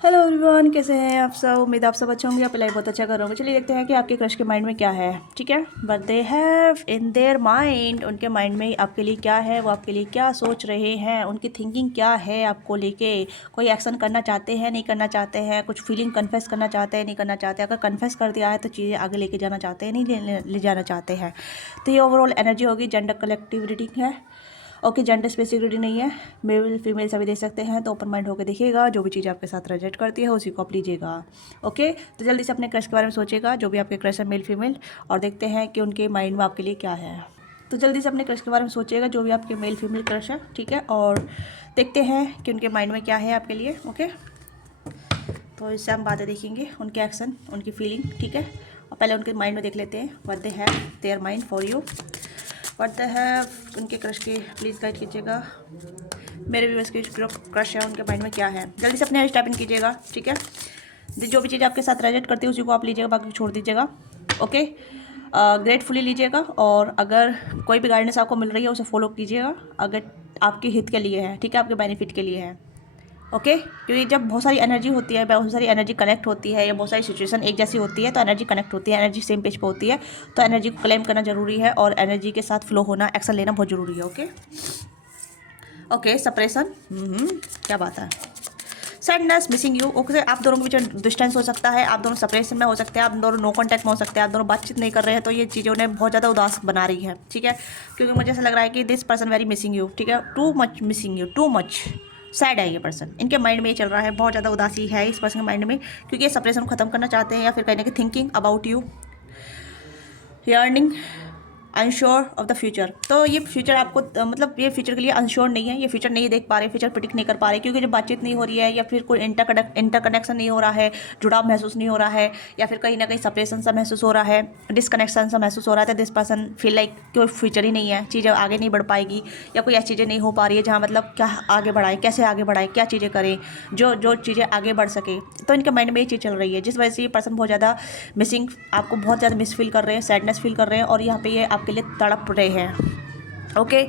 Hello everyone, कैसे हैं आप सब। उम्मीद आप सब अच्छे होंगे, आप लाइफ बहुत अच्छा कर रहे होंगे। चलिए देखते हैं कि आपके क्रश के माइंड में क्या है। ठीक है, but they have in their mind, उनके माइंड में आपके लिए क्या है, वो आपके लिए क्या सोच रहे हैं, उनकी थिंकिंग क्या है आपको लेके। कोई एक्शन करना चाहते हैं, नहीं करना चाहते हैं, कुछ फीलिंग कन्फेस करना चाहते हैं, नहीं करना चाहते। अगर कन्फेस कर दिया है तो चीज़ें आगे लेके जाना चाहते हैं, नहीं ले जाना चाहते हैं। तो ये ओवरऑल एनर्जी होगी। जेंडर कलेक्टिव रीडिंग है। ओके, जेंडर स्पेसिफिक रीडिंग नहीं है, मेल फीमेल सभी दे सकते हैं। तो ओपन माइंड होकर देखिएगा, जो भी चीज़ आपके साथ रिलेट करती है उसी को आप लीजिएगा। ओके, तो जल्दी से अपने क्रश के बारे में सोचिएगा, जो भी आपके क्रश है मेल फीमेल, और देखते हैं कि उनके माइंड में आपके लिए क्या है। तो जल्दी से अपने क्रश के बारे में सोचिएगा, जो भी आपके मेल फीमेल क्रश है। ठीक है, और देखते हैं कि उनके माइंड में क्या है आपके लिए। ओके, तो इससे हम बातें देखेंगे, उनके एक्शन, उनकी फीलिंग। ठीक है, और पहले उनके माइंड में देख लेते हैं what they have their mind for you. What they have उनके क्रश के, प्लीज़ गाइड कीजिएगा। मेरे भी बस के क्रश है, उनके माइंड में क्या है। जल्दी से अपने टाइप इन कीजिएगा। ठीक है, जो भी चीज़ आपके साथ रिलेट करती है उसी को आप लीजिएगा, बाकी छोड़ दीजिएगा। ओके, ग्रेटफुली लीजिएगा, और अगर कोई भी गाइडेंस आपको मिल रही है उसे फॉलो कीजिएगा, अगर आपके हित के लिए है। ठीक है, आपके बेनिफिट के लिए है। ओके, क्योंकि जब बहुत सारी एनर्जी होती है, बहुत सारी एनर्जी कनेक्ट होती है, या बहुत सारी सिचुएशन एक जैसी होती है, तो एनर्जी कनेक्ट होती है, एनर्जी सेम पेज पे होती है। तो एनर्जी को क्लेम करना जरूरी है, और एनर्जी के साथ फ्लो होना, एक्शन लेना बहुत जरूरी है। ओके ओके, सप्रेशन, क्या बात है। Sadness, missing you. ओके, आप दोनों के बीच डिस्टेंस हो सकता है, आप दोनों सेपरेशन में हो सकते हैं, आप दोनों नो कॉन्टैक्ट में हो सकते हैं, आप दोनों बातचीत नहीं कर रहे हैं। तो ये चीज़ें उन्हें बहुत ज़्यादा उदास बना रही है। ठीक है, क्योंकि मुझे ऐसा लग रहा है कि this person very missing you. ठीक है, too much missing you, too much sad है ये पर्सन। इनके माइंड में ये चल रहा है, बहुत ज़्यादा उदासी है इस पर्सन के माइंड में, क्योंकि ये सेपरेशन को ख़त्म करना चाहते हैं, या फिर कहने की thinking about you, yearning, unsure of the future. तो ये फ्यूचर आपको मतलब ये फ्यूचर के लिए अनश्योर नहीं है, ये फ्यूचर नहीं देख पा रहे, फ्यूचर प्रिडिक्ट नहीं कर पा रहे, क्योंकि जब बातचीत नहीं हो रही है, या फिर कोई इंटरकनेक्शन नहीं हो रहा है, जुड़ाव महसूस नहीं हो रहा है, या फिर कहीं ना कहीं सेपरेशन सा महसूस हो रहा है, डिसकनेक्शन सा महसूस हो रहा है। दिस पर्सन फील लाइक कोई फ्यूचर ही नहीं है, चीज़ें आगे नहीं बढ़ पाएगी, या कोई ऐसी चीज़ें नहीं हो पा रही है जहाँ मतलब क्या आगे बढ़ाए, कैसे आगे बढ़ाए, क्या चीज़ें करें जो जो चीज़ें आगे बढ़ सके। तो इनके माइंड में ये चीज़ चल रही है, जिस वजह से ये पर्सन बहुत ज़्यादा मिसिंग, आपको बहुत ज़्यादा मिस फील कर रहे हैं, सैडनेस फील कर रहे हैं, और यहाँ पे ये आपके लिए तड़प रहे हैं। ओके,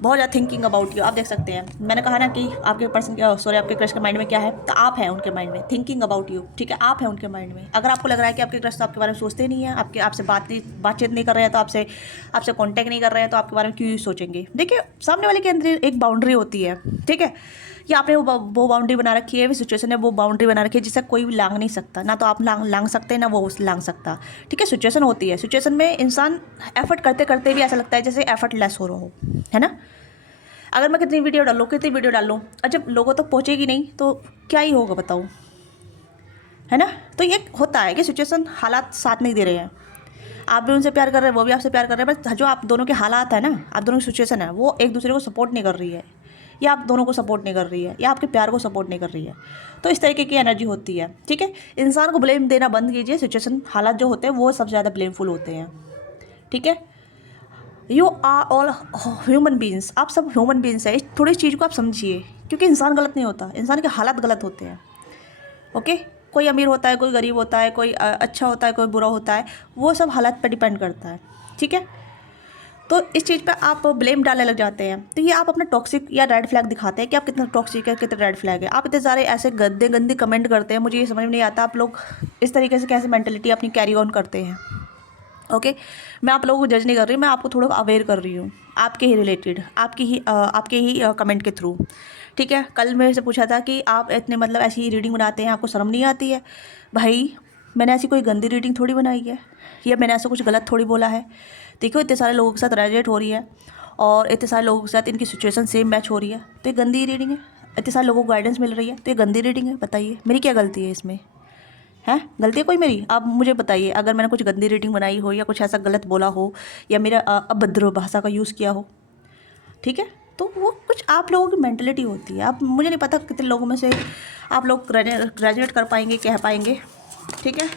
बहुत ज़्यादा थिंकिंग अबाउट यू। आप देख सकते हैं, मैंने कहा ना कि आपके पर्सन के, सॉरी, आपके क्रश के माइंड में क्या है, तो आप हैं उनके माइंड में, थिंकिंग अबाउट यू। ठीक है, आप हैं उनके माइंड में। अगर आपको लग रहा है कि आपके क्रश तो आपके बारे में सोचते नहीं है, आपसे बातचीत नहीं कर रहे हैं, तो आपसे कॉन्टैक्ट नहीं कर रहे हैं, तो आपके बारे में क्यों सोचेंगे। देखिए, सामने वाले के अंदर एक बाउंड्री होती है। ठीक है, या आपने वो बाउंड्री बना रखी है, वो सिचुएशन है, वो बाउंड्री बना रखी है जिसे कोई भी लांग नहीं सकता, ना तो आप लांग सकते हैं, ना वो लांग सकता। ठीक है, सिचुएशन होती है, सिचुएशन में इंसान एफर्ट करते करते भी ऐसा लगता है जैसे एफर्टलेस हो रहा हो, है ना। अगर मैं कितनी वीडियो डाल लूँ, और जब लोगों तक पहुँचेगी नहीं तो क्या ही होगा बताओ, है ना। तो ये होता है कि सिचुएशन, हालात साथ नहीं दे रहे हैं। आप भी उनसे प्यार कर रहे हैं, वो भी आपसे प्यार कर रहे हैं, बस जो आप दोनों के हालात है ना, आप दोनों की सिचुएशन है, वो एक दूसरे को सपोर्ट नहीं कर रही है, या आप दोनों को सपोर्ट नहीं कर रही है, या आपके प्यार को सपोर्ट नहीं कर रही है। तो इस तरीके की एनर्जी होती है। ठीक है, इंसान को ब्लेम देना बंद कीजिए, सिचुएशन, हालात जो होते हैं वो सबसे ज़्यादा ब्लेमफुल होते हैं। ठीक है, you are all human beings, आप सब ह्यूमन बींग्स है। थोड़ी चीज़ को आप समझिए, क्योंकि इंसान गलत नहीं होता, इंसान के हालात गलत होते हैं। ओके, कोई अमीर होता है, कोई गरीब होता है, कोई अच्छा होता है, कोई बुरा होता है, वो सब हालात पर डिपेंड करता है। ठीक है, तो इस चीज़ पे आप ब्लेम डालने लग जाते हैं, तो ये आप अपना टॉक्सिक या रेड फ्लैग दिखाते हैं कि आप कितना टॉक्सिक है, कितना रेड फ्लैग है। आप इतने सारे ऐसे गंदे गंदे कमेंट करते हैं, मुझे ये समझ में नहीं आता आप लोग इस तरीके से कैसे मेंटलिटी अपनी कैरी ऑन करते हैं। ओके, मैं आप लोगों को जज नहीं कर रही, मैं आपको थोड़ा अवेयर कर रही हूँ, आपके ही रिलेटेड, आपके ही कमेंट के थ्रू। ठीक है, कल मेरे से पूछा था कि आप इतने मतलब ऐसी रीडिंग बनाते हैं, आपको शर्म नहीं आती है। भाई, मैंने ऐसी कोई गंदी रीडिंग थोड़ी बनाई है, या मैंने ऐसा कुछ गलत थोड़ी बोला है। देखो, इतने सारे लोगों के साथ रेलेट हो रही है, और इतने सारे लोगों के साथ इनकी सिचुएशन सेम मैच हो रही है, तो ये गंदी रीडिंग है। इतने सारे लोगों को गाइडेंस मिल रही है, तो ये गंदी रीडिंग है। बताइए, मेरी क्या गलती है इसमें, है गलती है कोई मेरी? आप मुझे बताइए, अगर मैंने कुछ गंदी रीडिंग बनाई हो, या कुछ ऐसा गलत बोला हो, या मेरा अभद्र भाषा का यूज़ किया हो। ठीक है, तो वो कुछ आप लोगों की मेंटलिटी होती है। आप, मुझे नहीं पता कितने लोगों में से आप लोग ग्रेजुएट कर पाएंगे, कह पाएंगे। ठीक है,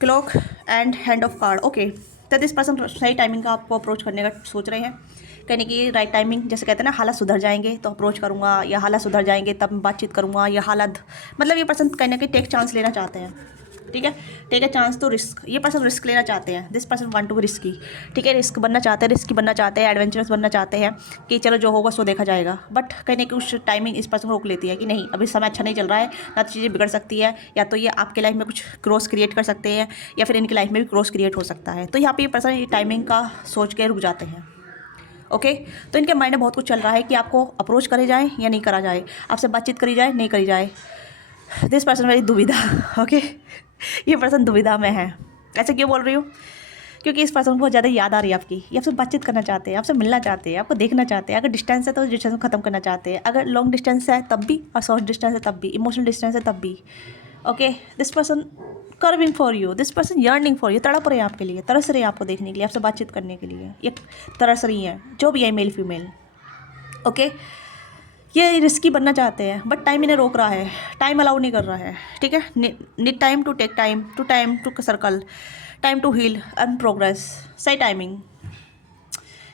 clock and hand of card. Okay, तो दिस पर्सन सही टाइमिंग का आपको अप्रोच करने का सोच रहे हैं, कहने की राइट टाइमिंग, जैसे कहते हैं ना, हालात सुधर जाएंगे तो अप्रोच करूँगा, या हालात सुधर जाएंगे तब बातचीत करूँगा, या हालात, मतलब ये पर्सन कहने के टेक चांस लेना चाहते हैं। ठीक है, take a chance to risk, ये पर्सन रिस्क लेना चाहते हैं, this person want to be risky, ठीक है, रिस्क बनना चाहते हैं, रिस्की बनना चाहते हैं, एडवेंचरस बनना चाहते हैं कि चलो जो होगा सो देखा जाएगा। बट कहीं ना कहीं कुछ टाइमिंग इस पर्सन को रोक लेती है कि नहीं, अभी समय अच्छा नहीं चल रहा है, ना तो चीज़ें बिगड़ सकती है, या तो ये आपके लाइफ में कुछ क्रॉस क्रिएट कर सकते हैं, या फिर इनकी लाइफ में भी क्रॉस क्रिएट हो सकता है। तो यहाँ पर ये पर्सन ये टाइमिंग का सोच के रुक जाते हैं। ओके तो इनके माइंड में बहुत कुछ चल रहा है कि आपको अप्रोच करे जाए या नहीं करा जाए, आपसे बातचीत करी जाए नहीं करी जाए। दिस पर्सन वेरी दुविधा। ओके ये पर्सन दुविधा में है। ऐसे क्यों बोल रही हूँ? क्योंकि इस पर्सन को बहुत ज़्यादा याद आ रही है आपकी, ये आपसे बातचीत करना चाहते हैं, आपसे मिलना चाहते हैं, आपको देखना चाहते हैं। अगर डिस्टेंस है तो डिस्टेंस को ख़त्म करना चाहते हैं, अगर लॉन्ग डिस्टेंस है तब भी, और शॉर्ट डिस्टेंस है तब भी, इमोशनल डिस्टेंस है तब भी। Okay this person curving for you, this person yearning for you, तड़प रहे हैं आपके लिए, तरस रहे हैं आपको देखने के लिए, आपसे बातचीत करने के लिए, ये तरस रही हैं, जो भी है मेल फीमेल। ओके ये रिस्की बनना चाहते हैं बट टाइम इन्हें रोक रहा है, टाइम अलाउ नहीं कर रहा है। ठीक है, need time to take time to circle, time to heal and progress, सही टाइमिंग।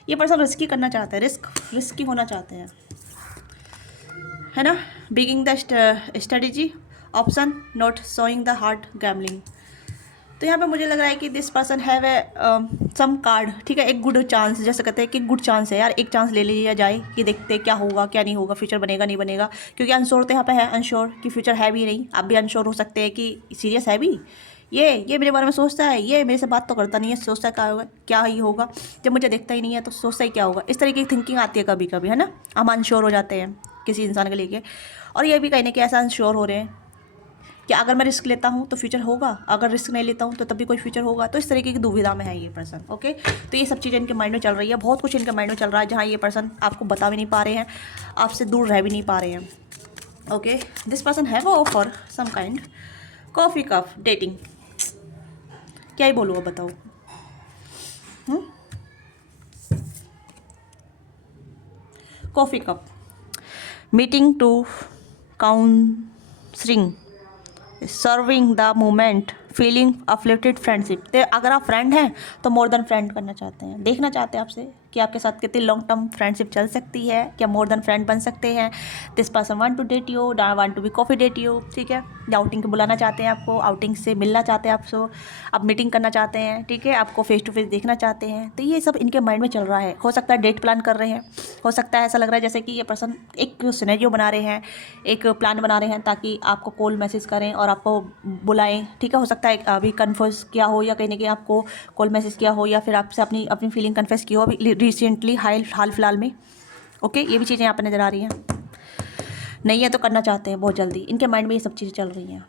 ये पर्सन रिस्की करना चाहते हैं, रिस्की होना चाहते हैं, है ना। Begging the strategy option not sowing the heart gambling. तो यहाँ पे मुझे लग रहा है कि this person have a some card, ठीक है, एक गुड चांस, जैसे कहते हैं कि गुड चांस है यार, एक चांस ले लिया जाए कि देखते क्या होगा क्या नहीं होगा, फ्यूचर बनेगा नहीं बनेगा। क्योंकि अनश्योर तो यहाँ पे है, अनश्योर कि फ्यूचर है भी नहीं, आप भी अनश्योर हो सकते हैं कि सीरियस है भी, ये मेरे बारे में सोचता है, ये मेरे से बात तो करता नहीं है, सोचता है क्या होगा क्या ही होगा, जब मुझे देखता ही नहीं है तो सोचता ही क्या होगा। इस तरीके की थिंकिंग आती है कभी कभी, है ना, हम अनश्योर हो जाते हैं किसी इंसान के लेके। और ये भी कहीं ना कहीं ऐसा अनश्योर हो रहे हैं कि अगर मैं रिस्क लेता हूँ तो फ्यूचर होगा, अगर रिस्क नहीं लेता हूँ तो तब भी कोई फ्यूचर होगा। तो इस तरीके की दुविधा में है ये पर्सन। ओके तो ये सब चीज़ें इनके माइंड में चल रही है, बहुत कुछ इनके माइंड में चल रहा है, जहाँ ये पर्सन आपको बता भी नहीं पा रहे हैं, आपसे दूर रह भी नहीं पा रहे हैं। Okay this person have offer some kind coffee cup dating, क्या ही बोलूँ अब बताओ। Coffee cup meeting to counselling serving the moment feeling uplifted friendship. तो अगर आप फ्रेंड हैं तो मोर देन फ्रेंड करना चाहते हैं, देखना चाहते हैं आपसे कि आपके साथ कितनी लॉन्ग टर्म फ्रेंडशिप चल सकती है, क्या मोर देन फ्रेंड बन सकते हैं। This person want to date you, want to be coffee date you, ठीक है, या आउटिंग को बुलाना चाहते हैं आपको, आउटिंग से मिलना चाहते हैं आपसे, आप मीटिंग करना चाहते हैं, ठीक है, आपको फेस टू फेस देखना चाहते हैं। तो ये सब इनके माइंड में चल रहा है। हो सकता है डेट प्लान कर रहे हैं, हो सकता है ऐसा लग रहा है जैसे कि ये पर्सन एक सिनेरियो बना रहे हैं, एक प्लान बना रहे हैं ताकि आपको कॉल मैसेज करें और आपको बुलाएं, ठीक है। हो सकता है अभी कन्फर्स किया हो या कहीं ना कहीं आपको कॉल मैसेज किया हो, या फिर आपसे अपनी अपनी फीलिंग कन्फेस की हो अभी रिसेंटली हाल फिलहाल में। ओके ये भी चीज़ें यहाँ पर नज़र आ रही हैं, नहीं है तो करना चाहते हैं बहुत जल्दी, इनके माइंड में ये सब चीज़ें चल रही हैं,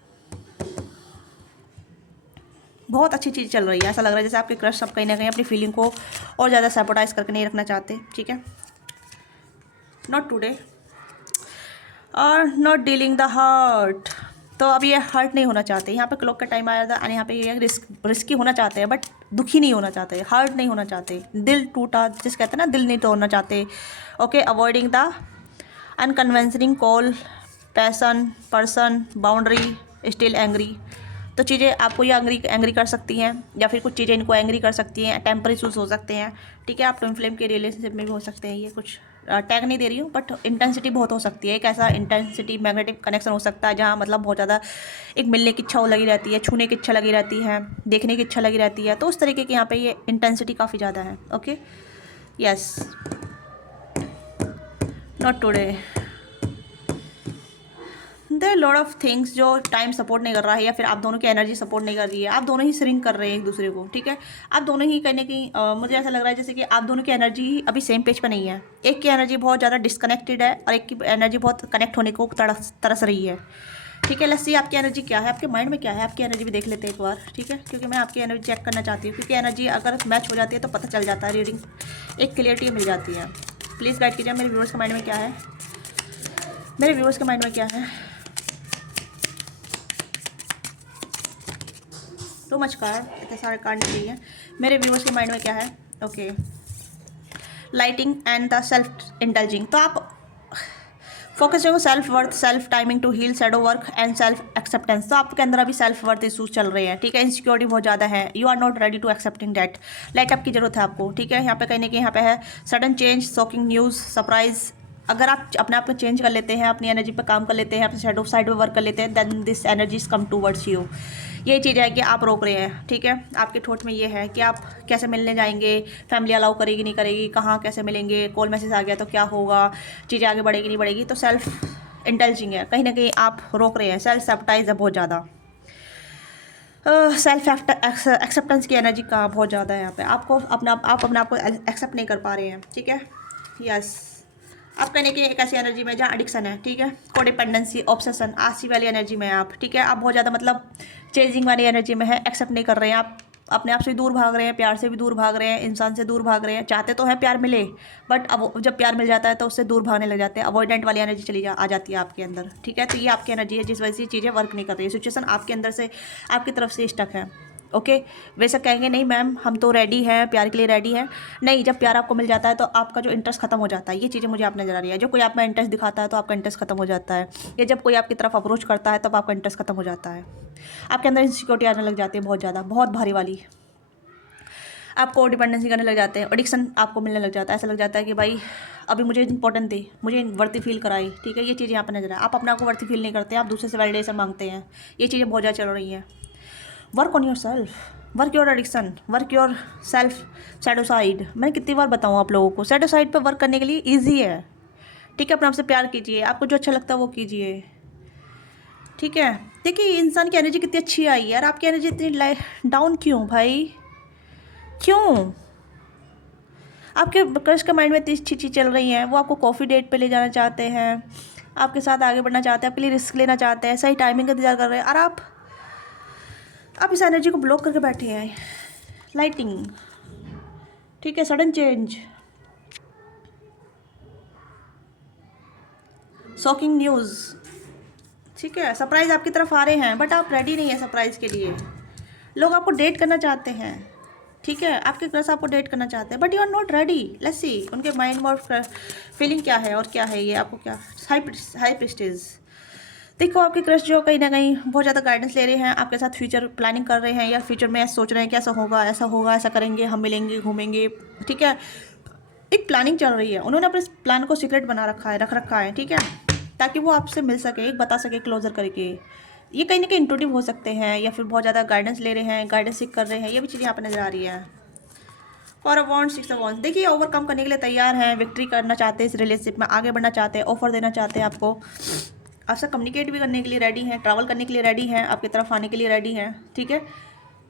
बहुत अच्छी चीज़ चल रही है। ऐसा लग रहा है जैसे आपके क्रश सब कहीं ना कहीं अपनी फीलिंग को और ज़्यादा सैपोर्टाइज करके नहीं रखना चाहते, ठीक है। नॉट टुडे और नॉट डीलिंग द हर्ट, तो अब ये हर्ट नहीं होना चाहते। यहाँ पे क्लॉक का टाइम आया था, यहाँ पे ये रिस्की होना चाहते हैं बट दुखी नहीं होना चाहते, हर्ट नहीं होना चाहते, दिल टूटा जिस कहते हैं ना, दिल नहीं तोड़ना चाहते। Okay avoiding the unconvincing call passion person boundary still angry. तो चीज़ें आपको ये एंग्री कर सकती हैं, या फिर कुछ चीज़ें इनको एंग्री कर सकती हैं, टेम्परेरी इशूज़ हो सकते हैं, ठीक है। आप ट्विन फ्लेम के रिलेशनशिप में भी हो सकते हैं, ये कुछ टैग नहीं दे रही हूँ बट इंटेंसिटी बहुत हो सकती है। एक ऐसा इंटेंसिटी मैग्नेटिक कनेक्शन हो सकता है जहाँ मतलब बहुत ज़्यादा एक मिलने की इच्छा लगी रहती है, छूने की इच्छा लगी रहती है, देखने की इच्छा लगी रहती है। तो उस तरीके की यहाँ पे ये इंटेंसिटी काफ़ी ज़्यादा है। Okay yes not today, there lot of things जो टाइम सपोर्ट नहीं कर रहा है, या फिर आप दोनों की एनर्जी सपोर्ट नहीं कर रही है, आप दोनों ही श्रिंक कर रहे हैं एक दूसरे को, ठीक है। आप दोनों ही कहने की मुझे ऐसा लग रहा है जैसे कि आप दोनों की एनर्जी अभी सेम पेज पे नहीं है, एक की एनर्जी बहुत ज़्यादा डिस्कनेक्टेड है और एक की एनर्जी बहुत कनेक्ट होने को तरस रही है, ठीक है। लेट्स सी आपकी एनर्जी क्या है, आपके माइंड में क्या है, आपकी एनर्जी भी देख लेते हैं एक बार, ठीक है, क्योंकि मैं आपकी एनर्जी चेक करना चाहती हूँ, क्योंकि एनर्जी अगर मैच हो जाती है तो पता चल जाता है, रीडिंग एक क्लियरिटी मिल जाती है। प्लीज़ गाइड कीजिए मेरे व्यूअर्स के माइंड में क्या है, मेरे व्यूअर्स के माइंड में क्या है। तो मच कार्ड, इतने सारे कार्ड नहीं चाहिए, मेरे व्यूअर्स के माइंड में क्या है। Okay lighting and the self indulging, तो आप फोकस जो self worth, self timing to heal, shadow work and self acceptance. तो आपके अंदर अभी सेल्फ वर्थ इशूज चल रहे हैं, ठीक है, इनसिक्योरिटी बहुत ज़्यादा है, you are not ready to accepting that, light up की जरूरत है आपको, ठीक है। यहाँ पे कहीं ना कहीं यहाँ पे है sudden change, shocking news, surprise अगर आप अपने आप को चेंज कर लेते हैं, अपनी एनर्जी पे काम कर लेते हैं, अपने शेडो साइड पे वर्क कर लेते हैं, then this energies come towards you. ये चीज़ है कि आप रोक रहे हैं, ठीक है। आपके थॉट में ये है कि आप कैसे मिलने जाएंगे, फैमिली अलाउ करेगी नहीं करेगी, कहाँ कैसे मिलेंगे, कॉल मैसेज आ गया तो क्या होगा, चीज़ें आगे बढ़ेगी नहीं बढ़ेगी। तो सेल्फ इंटेलिजिंग है, कहीं ना कहीं आप रोक रहे हैं। सेल्फ सैबोटाइज है बहुत ज़्यादा। सेल्फ एक्सेप्टेंस की एनर्जी का बहुत ज़्यादा है यहाँ पे। आप अपने आप को एक्सेप्ट नहीं कर पा रहे हैं, ठीक है। यस, आप कहने की एक ऐसी एनर्जी में जहाँ एडिक्शन है, ठीक है, कोडिपेंडेंसी, ऑब्सेशन, आसी वाली एनर्जी में है आप, ठीक है। आप बहुत ज़्यादा मतलब चेजिंग वाली एनर्जी में है, एक्सेप्ट नहीं कर रहे हैं आप, अपने आप से दूर भाग रहे हैं, प्यार से भी दूर भाग रहे हैं, इंसान से दूर भाग रहे हैं। चाहते तो हैं प्यार मिले, बट अब जब प्यार मिल जाता है तो उससे दूर भागने लग जाते हैं। अवॉइडेंट वाली एनर्जी आ जाती है आपके अंदर, ठीक है। तो ये आपकी एनर्जी है जिस वजह से चीज़ें वर्क नहीं कर रही है, सिचुएशन आपके अंदर से, आपकी तरफ से स्टक है। ओके, वैसे कहेंगे नहीं मैम हम तो रेडी हैं, प्यार के लिए रेडी है। नहीं, जब प्यार आपको मिल जाता है तो आपका जो इंटरेस्ट खत्म हो जाता है। ये चीज़ें मुझे आप नजर आ रही है। जो कोई आप में इंटरेस्ट दिखाता है तो आपका इंटरेस्ट खत्म हो जाता है, या जब कोई आपकी तरफ अप्रोच करता है तब आपका इंटरेस्ट खत्म हो जाता है। आपके अंदर इनसिक्योरिटी आने लग जाती है बहुत ज़्यादा, बहुत भारी वाली। आपको डिपेंडेंसी करने लग जाते हैं, एडिक्शन आपको मिलने लग जाता है। ऐसा लग जाता है कि भाई अभी मुझे इंपॉर्टेंट थी, मुझे वर्ती फील कराई, ठीक है। ये चीज़ें यहाँ पर नजर है। आप अपने आप को वर्ती फील नहीं करते, आप दूसरे से वैलिडेशन मांगते हैं। ये चीज़ें बहुत ज़्यादा चल रही हैं। Work on your self, work your addiction, work yourself shadow side. मैं कितनी बार बताऊँ आप लोगों को, सैडोसाइड पे वर्क करने के लिए ईजी है, ठीक है। अपने आप से प्यार कीजिए, आपको जो अच्छा लगता है वो कीजिए, ठीक है। देखिए इंसान की एनर्जी कितनी अच्छी आई है यार, आपकी एनर्जी इतनी डाउन क्यों भाई, क्यों? आपके क्रश के माइंड में इतनी अच्छी चीज़ चल रही हैं, वो आपको कॉफ़ी डेट पे ले जाना चाहते हैं, आपके साथ आगे बढ़ना चाहते हैं, आपके लिए रिस्क लेना चाहते हैं, सही टाइमिंग का इंतजार कर रहे हैं, और आप इस एनर्जी को ब्लॉक करके बैठे हैं। लाइटिंग, ठीक है, सडन चेंज, शॉकिंग न्यूज़, ठीक है, सरप्राइज आपकी तरफ आ रहे हैं, बट आप रेडी नहीं है सरप्राइज के लिए। लोग आपको डेट करना चाहते हैं, ठीक है, आपके क्रश आपको डेट करना चाहते हैं, but you are not ready. Let's see उनके माइंड में और फीलिंग क्या है और क्या है ये आपको क्या हाई प्रेस्टीज। देखो आपके क्रश जो कहीं ना कहीं बहुत ज़्यादा गाइडेंस ले रहे हैं, आपके साथ फ्यूचर प्लानिंग कर रहे हैं, या फ्यूचर में सोच रहे हैं कि ऐसा होगा ऐसा होगा, ऐसा करेंगे, हम मिलेंगे घूमेंगे, ठीक है। एक प्लानिंग चल रही है, उन्होंने अपने प्लान को सीक्रेट बना रख रखा है, ठीक है, ताकि वो आपसे मिल सके, एक बता सके क्लोजर करके। ये कहीं ना कहीं इंट्रोड्यूस हो सकते हैं, या फिर बहुत ज़्यादा गाइडेंस ले रहे हैं, गाइडेंस सीख कर रहे हैं, ये भी चीज़ें यहाँ पर नजर आ रही है। For a want, 6 of wands, देखिए ओवरकम करने के लिए तैयार हैं, विक्ट्री करना चाहते हैं, इस रिलेशनशिप में आगे बढ़ना चाहते हैं, ऑफर देना चाहते हैं आपको, आपसे कम्युनिकेट भी करने के लिए रेडी हैं, ट्रैवल करने के लिए रेडी हैं, आपकी तरफ आने के लिए रेडी हैं, ठीक है।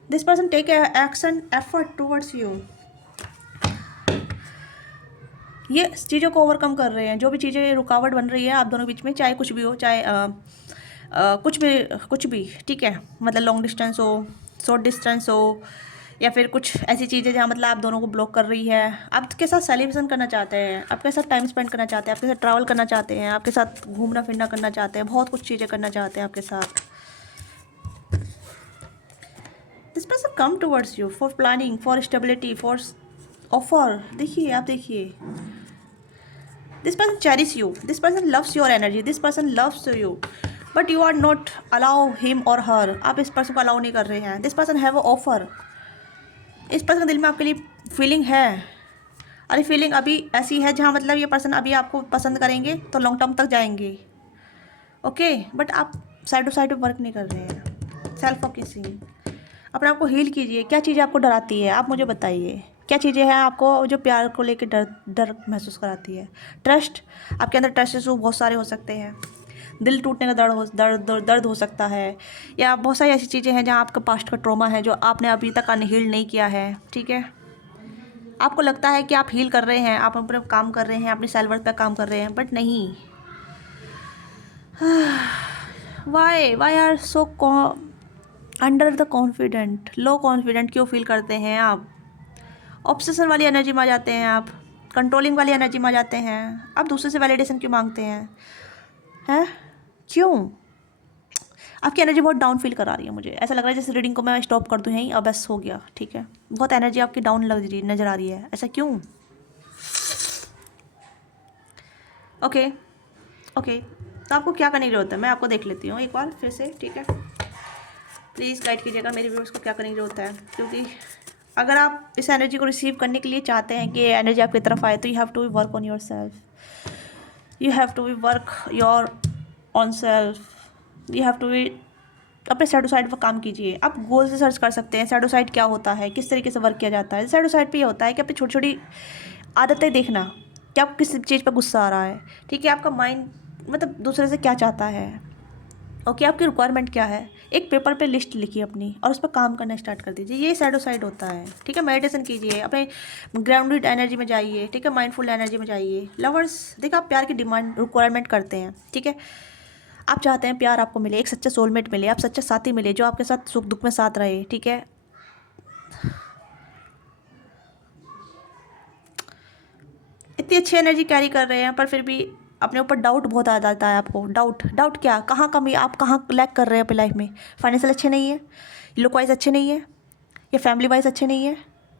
This person take action effort towards you. ये चीज़ों को ओवरकम कर रहे हैं, जो भी चीज़ें रुकावट बन रही है आप दोनों बीच में, चाहे कुछ भी हो, चाहे कुछ भी, ठीक है, मतलब लॉन्ग डिस्टेंस हो, शॉर्ट डिस्टेंस हो, या फिर कुछ ऐसी चीज़ें जहाँ मतलब आप दोनों को ब्लॉक कर रही है। आपके साथ सेलिब्रेशन करना चाहते हैं, आपके साथ टाइम स्पेंड करना चाहते हैं, आपके साथ ट्रैवल करना चाहते हैं, आपके साथ घूमना फिरना करना चाहते हैं, बहुत कुछ चीज़ें करना चाहते हैं आपके साथ। This person come towards you for planning, for stability, for offer. देखिए आप देखिए, this person cherish you, this person loves your energy, this person loves you, but you are not allow him or her. आप इस person को allow नहीं कर रहे हैं। दिस पर्सन हैव ऑफर, इस पर्सन के दिल में आपके लिए फीलिंग है, और ये फीलिंग अभी ऐसी है जहाँ मतलब ये पर्सन अभी आपको पसंद करेंगे तो लॉन्ग टर्म तक जाएंगे, ओके। बट आप साइड टू साइड वर्क नहीं कर रहे हैं। सेल्फ फोकसिंग, अपने आप को हील कीजिए। क्या चीज़ें आपको डराती है, आप मुझे बताइए, क्या चीज़ें हैं आपको जो प्यार को लेकर डर महसूस कराती है। ट्रस्ट, आपके अंदर ट्रस्ट इशू बहुत सारे हो सकते हैं, दिल टूटने का दर्द हो सकता है, या बहुत सारी ऐसी चीज़ें हैं जहाँ आपका पास्ट का ट्रॉमा है जो आपने अभी तक अनहील नहीं किया है, ठीक है। आपको लगता है कि आप हील कर रहे हैं, आप अपने काम कर रहे हैं, अपनी सेल्फ वर्थ पे काम कर रहे हैं, बट नहीं। Why are so under the confident, low confident क्यों फील करते हैं आप? ऑब्सेशन वाली एनर्जी में आ जाते हैं आप, कंट्रोलिंग वाली एनर्जी में आ जाते हैं आप, दूसरे से वैलिडेशन क्यों मांगते हैं क्यों? आपकी एनर्जी बहुत डाउन फील करा रही है, मुझे ऐसा लग रहा है जैसे रीडिंग को मैं स्टॉप कर दूँ यहीं, अब बस हो गया, ठीक है। बहुत एनर्जी आपकी डाउन लग रही नज़र आ रही है, ऐसा क्यों? ओके ओके, तो आपको क्या करने की जरूरत है, मैं आपको देख लेती हूँ एक बार फिर से, ठीक है। प्लीज़ गाइड कीजिएगा मेरे व्यूअर्स को क्या करने की जरूरत है, क्योंकि अगर आप इस एनर्जी को रिसीव करने के लिए चाहते हैं कि ये एनर्जी आपकी तरफ आए तो you have to work on your self. You have to be work your on self, you have to be, अपने सैडोसाइड पर काम कीजिए। आप गूगल से सर्च कर सकते हैं सैडोसाइड क्या होता है, किस तरीके से वर्क किया जाता है। सैडोसाइड पे ये होता है कि अपनी छोटी छोटी आदतें देखना कि आप किस चीज़ पर गुस्सा आ रहा है, ठीक है, आपका माइंड मतलब दूसरे से क्या चाहता है, ओके, आपकी रिक्वायरमेंट क्या है। एक पेपर पे लिस्ट लिखिए अपनी और उस पर काम करना स्टार्ट कर दीजिए। ये सैडोसाइड होता है, ठीक है। मेडिटेशन कीजिए, अपने ग्राउंडेड एनर्जी में जाइए, ठीक है, माइंडफुल एनर्जी में जाइए। लवर्स, देखिए आप प्यार की डिमांड रिक्वायरमेंट करते हैं, ठीक है, आप चाहते हैं प्यार आपको मिले, एक सच्चा सोलमेट मिले, आप सच्चा साथी मिले जो आपके साथ सुख दुख में साथ रहे, ठीक है। इतनी अच्छी एनर्जी कैरी कर रहे हैं पर फिर भी अपने ऊपर डाउट बहुत आ जाता है आपको। डाउट, डाउट क्या, कहाँ कमी, आप कहाँ लैक कर रहे हैं अपनी लाइफ में। फाइनेंशियल अच्छे नहीं है, लुक वाइज अच्छे नहीं है, या फैमिली वाइज अच्छे नहीं है,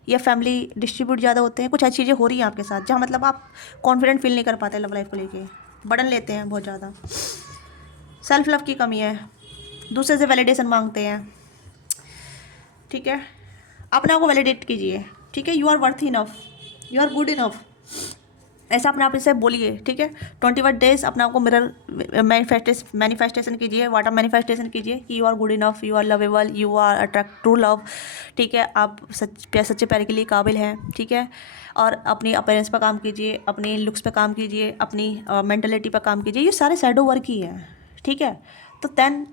या फैमिली डिस्ट्रीब्यूट ज़्यादा होते हैं, कुछ ऐसी चीज़ें हो रही हैं आपके साथ जहाँ मतलब आप कॉन्फिडेंट फील नहीं कर पाते लव लाइफ को लेके, बर्डन लेते हैं बहुत ज़्यादा। सेल्फ लव की कमी है, दूसरे से वैलिडेशन मांगते हैं, ठीक है। अपने आप को वैलिडेट कीजिए, ठीक है। You are worth enough, you are good enough, ऐसा अपने आप से बोलिए, ठीक है। 21 डेज अपने आप को मिरर मैनिफेस्टेशन कीजिए, वाटर मैनिफेस्टेशन कीजिए कि you are good enough, you are lovable, you are attract true love, ठीक है। आप सच्चे प्यार के लिए काबिल हैं, ठीक है। और अपनी अपीयरेंस पर काम कीजिए, अपनी लुक्स पर काम कीजिए, अपनी मेंटलिटी पर काम कीजिए। ये सारे शैडो वर्क ही है, ठीक है। तो 10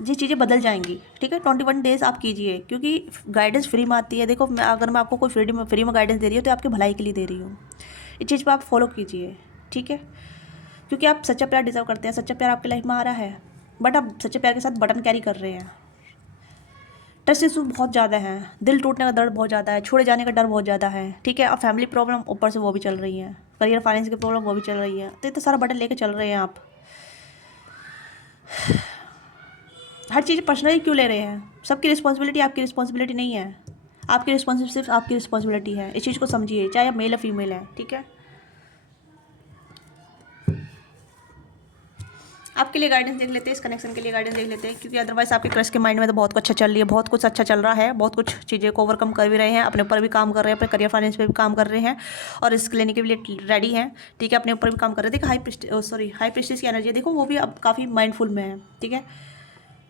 ये चीज़ें बदल जाएंगी, ठीक है। 21 डेज आप कीजिए, क्योंकि गाइडेंस फ्री में आती है। देखो अगर मैं आपको कोई फ्री में गाइडेंस दे रही हूँ तो आपकी भलाई के लिए दे रही हूँ। इस चीज़ को आप फॉलो कीजिए, ठीक है, क्योंकि आप सच्चा प्यार डिजर्व करते हैं। सच्चा प्यार आपकी लाइफ में आ रहा है, बट आप सच्चे प्यार के साथ बटन कैरी कर रहे हैं। ट्रस्ट इशू बहुत ज़्यादा है, दिल टूटने का दर्द बहुत ज़्यादा है, छोड़े जाने का डर बहुत ज़्यादा है, ठीक है। और फैमिली प्रॉब्लम ऊपर से वो भी चल रही है, करियर फाइनेंस की प्रॉब्लम वो भी चल रही है। तो इतना सारा बटन लेके चल रहे हैं आप, हर चीज़ पर्सनली क्यों ले रहे हैं। सबकी रिस्पॉन्सिबिलिटी आपकी रिस्पॉन्सिबिलिटी नहीं है, आपकी रिस्पॉन्सिबिलिटी सिर्फ आपकी रिस्पॉन्सिबिलिटी है। इस चीज़ को समझिए, चाहे आप मेल या फीमेल हैं, ठीक है। आपके लिए गाइडेंस देख लेते हैं, इस कनेक्शन के लिए गाइडेंस देख लेते हैं, क्योंकि अदरवाइज आपके क्रश के माइंड में तो बहुत कुछ अच्छा चल रही है, बहुत कुछ अच्छा चल रहा है, बहुत कुछ चीज़ें को ओवरकम कर भी रहे हैं, अपने ऊपर भी काम कर रहे हैं, अपने करियर फाइनेंस पे भी काम कर रहे हैं और रिस्क लेने के लिए रेडी हैं, ठीक है। अपने ऊपर भी काम कर रहे हैं। देखो हाई प्रेस्टीज की एनर्जी, देखो वो भी अब काफ़ी माइंडफुल में है, ठीक है।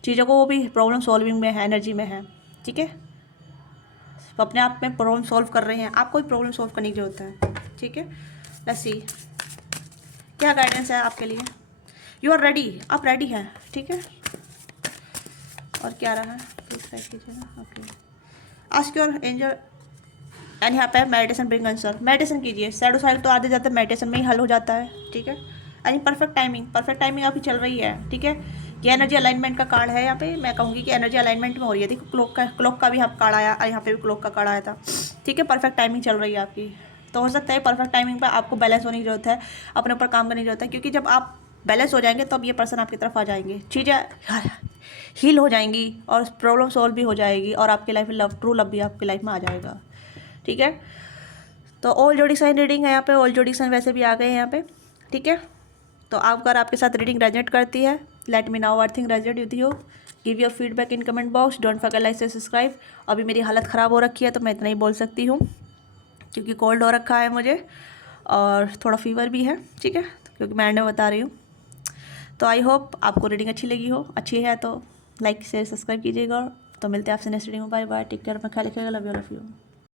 चीज़ों को वो भी प्रॉब्लम सॉल्विंग में है, एनर्जी में है, ठीक है। तो अपने आप में प्रॉब्लम सॉल्व कर रहे हैं, आपको भी प्रॉब्लम सॉल्व करने की जरूरत है, ठीक है। लेट्स सी क्या गाइडेंस है आपके लिए। यू आर रेडी, आप रेडी हैं, ठीक है। और क्या रहा है प्लीज ट्राई कीजिए ना, okay. Ask your angel, and यहाँ पे मेडिटेशन ब्रिंग आंसर। मेडिटेशन कीजिए, सैडो साइड तो आधे जाते मेडिटेशन में ही हल हो जाता है, ठीक है। एंड परफेक्ट टाइमिंग आपकी चल रही है, ठीक है। ये एनर्जी अलाइनमेंट का कार्ड है यहाँ पे, मैं कहूँगी कि एनर्जी अलाइनमेंट में हो रही है। देखो क्लॉक का भी यहाँ कार्ड आया, यहाँ पे भी क्लॉक का कार्ड आया था, ठीक है। परफेक्ट टाइमिंग चल रही है आपकी, तो हो सकता है परफेक्ट टाइमिंग पर आपको बैलेंस होने की जरूरत है, अपने ऊपर काम करने की जरूरत है, क्योंकि जब आप बैलेंस हो जाएंगे तब ये पर्सन आपकी तरफ आ जाएंगे, चीज़ें हील हो जाएंगी और प्रॉब्लम सॉल्व भी हो जाएगी और आपकी लाइफ में ट्रू लव भी आपकी लाइफ में आ जाएगा, ठीक है। तो ऑल जोड़ी साइन रीडिंग है यहाँ पे, ऑल जोड़ी साइन वैसे भी आ गए हैं यहाँ पे, ठीक है। तो अगर आपके साथ रीडिंग रेजोनेट करती है, let me now earthing resonate with you, give your feedback in comment box, don't forget like से सब्सक्राइब। अभी मेरी हालत ख़राब हो रखी है तो मैं इतना ही बोल सकती हूँ, क्योंकि कोल्ड हो रखा है मुझे और थोड़ा फीवर भी है, ठीक है, क्योंकि मैं बता रही हूँ। तो आई होप आपको रीडिंग अच्छी लगी हो, अच्छी है तो लाइक शेयर सब्सक्राइब कीजिएगा। तो मिलते हैं आपसे नेक्स्ट रीडिंग में, बाय बाय, टेक केयर, अपना ख्याल रखिएगा, लव यू, लव यू।